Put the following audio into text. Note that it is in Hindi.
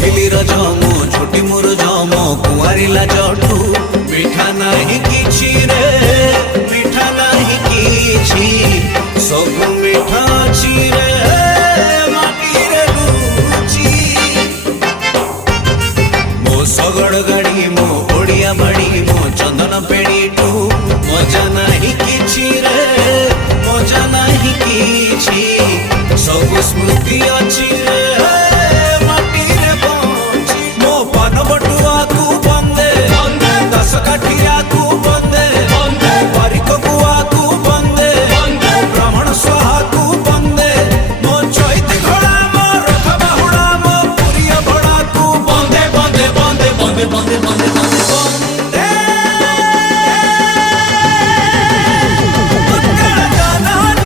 पहिली रजम छुटी मोर जम कुआरिला जटू मिठा नहीं किछि रे मिठा नहीं किछि सब मिठा